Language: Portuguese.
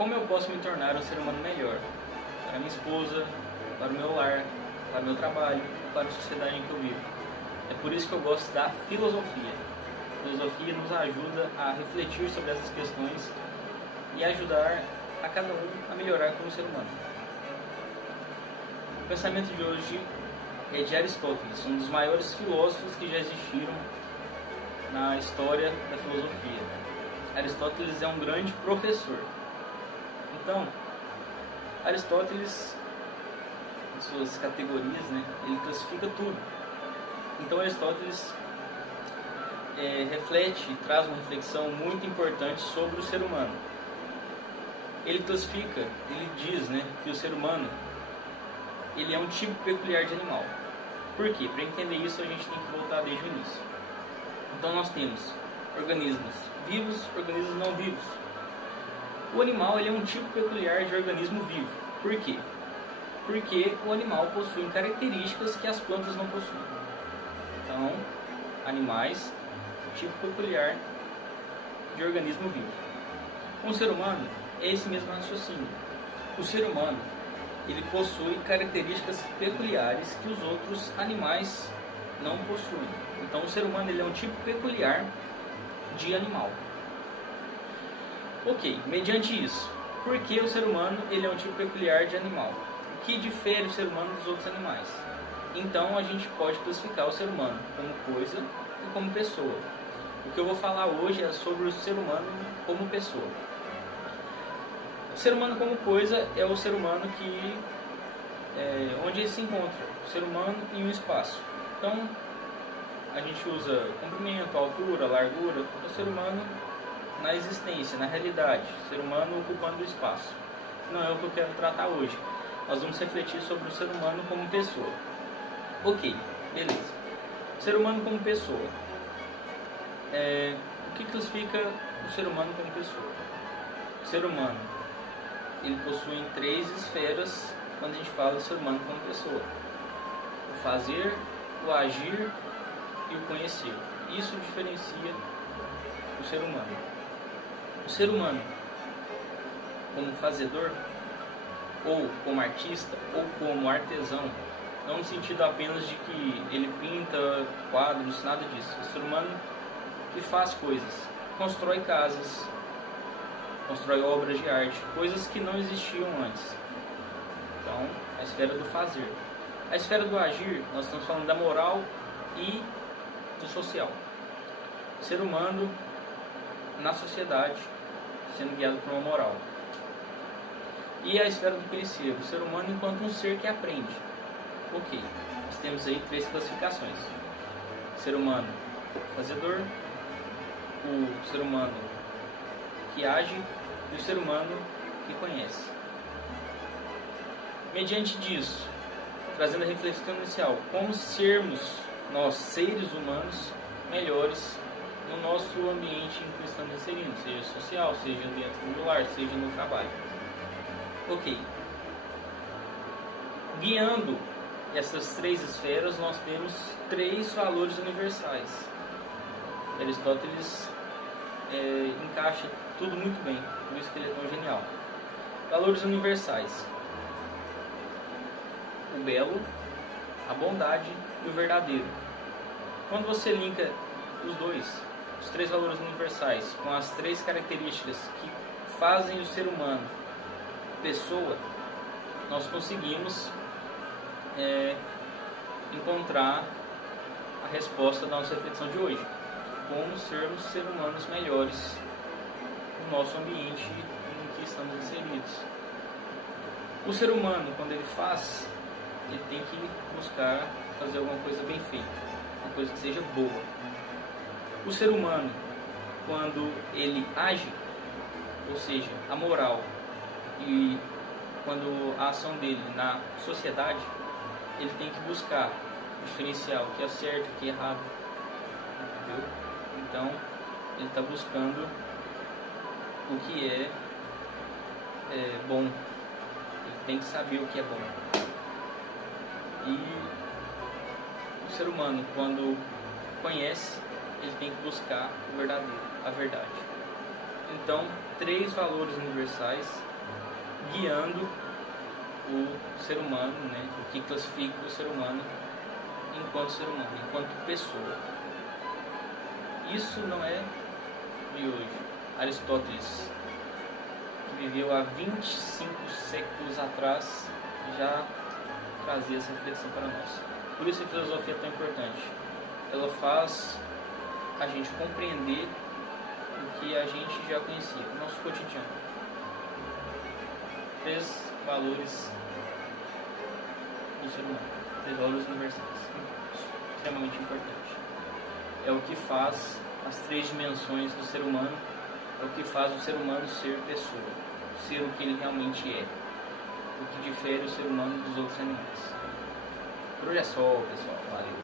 como eu posso me tornar um ser humano melhor para minha esposa, para o meu lar, para o meu trabalho, para a sociedade em que eu vivo. É por isso que eu gosto da filosofia. A filosofia nos ajuda a refletir sobre essas questões e ajudar a cada um a melhorar como ser humano. O pensamento de hoje é de Aristóteles, um dos maiores filósofos que já existiram na história da filosofia. Aristóteles é um grande professor. Então, Aristóteles, em suas categorias, ele classifica tudo. Então, Aristóteles reflete, traz uma reflexão muito importante sobre o ser humano. Ele classifica, ele diz que o ser humano ele é um tipo peculiar de animal. Por quê? Para entender isso, a gente tem que voltar desde o início. Então, nós temos organismos vivos, organismos não vivos. O animal ele é um tipo peculiar de organismo vivo. Por quê? Porque o animal possui características que as plantas não possuem. Então, animais, tipo peculiar de organismo vivo. Com o ser humano, é esse mesmo raciocínio. O ser humano ele possui características peculiares que os outros animais não possuem. Então, o ser humano ele é um tipo peculiar de animal. Ok, mediante isso, por que o ser humano ele é um tipo peculiar de animal? O que difere o ser humano dos outros animais? Então, a gente pode classificar o ser humano como coisa e como pessoa. O que eu vou falar hoje é sobre o ser humano como pessoa. O ser humano como coisa é o ser humano onde ele se encontra, o ser humano em um espaço. Então, a gente usa comprimento, altura, largura, o ser humano na existência, na realidade, o ser humano ocupando o espaço. Não é o que eu quero tratar hoje. Nós vamos refletir sobre o ser humano como pessoa. Ok, beleza. O ser humano como pessoa. O que classifica o ser humano como pessoa? O ser humano ele possui 3 esferas quando a gente fala do ser humano como pessoa: o fazer, o agir e o conhecer. Isso diferencia o ser humano. O ser humano como fazedor, ou como artista, ou como artesão, não no sentido apenas de que ele pinta quadros, nada disso. O ser humano que faz coisas, constrói casas, constrói obras de arte, coisas que não existiam antes. Então, a esfera do fazer. A esfera do agir, nós estamos falando da moral e do social. O ser humano na sociedade sendo guiado por uma moral. E a esfera do conhecer, o ser humano enquanto um ser que aprende. Ok, nós temos aí 3 classificações: o ser humano fazedor, o ser humano que age e o ser humano que conhece. Mediante disso, trazendo a reflexão inicial, como sermos nós, seres humanos, melhores no nosso ambiente em que estamos inserindo, seja social, seja dentro do lar, seja no trabalho. Ok. Guiando essas 3 esferas, nós temos 3 valores universais. Aristóteles encaixa tudo muito bem, por isso que ele é tão genial. Valores universais: o belo, a bondade e o verdadeiro. Quando você linka os 3 valores universais com as 3 características que fazem o ser humano pessoa, nós conseguimos encontrar a resposta da nossa reflexão de hoje: como sermos seres humanos melhores no nosso ambiente em que estamos inseridos. O ser humano, quando ele faz, ele tem que buscar fazer alguma coisa bem feita, uma coisa que seja boa. O ser humano, quando ele age, ou seja, a moral, e quando a ação dele na sociedade, ele tem que buscar diferenciar o que é certo e o que é errado. Entendeu? Então, ele está buscando o que é bom. Ele tem que saber o que é bom. E o ser humano, quando conhece, ele tem que buscar o verdadeiro, a verdade. Então, 3 valores universais guiando o ser humano, né? O que classifica o ser humano enquanto ser humano, enquanto pessoa. Isso não é de hoje. Aristóteles, que viveu há 25 séculos atrás, já trazia essa reflexão para nós. Por isso a filosofia é tão importante. Ela faz a gente compreender o que a gente já conhecia, o nosso cotidiano. 3 valores do ser humano, 3 valores universais, extremamente importante. É o que faz as 3 dimensões do ser humano, é o que faz o ser humano ser pessoa, ser o que ele realmente é, o que difere o ser humano dos outros animais. Por hoje é só, pessoal. Valeu.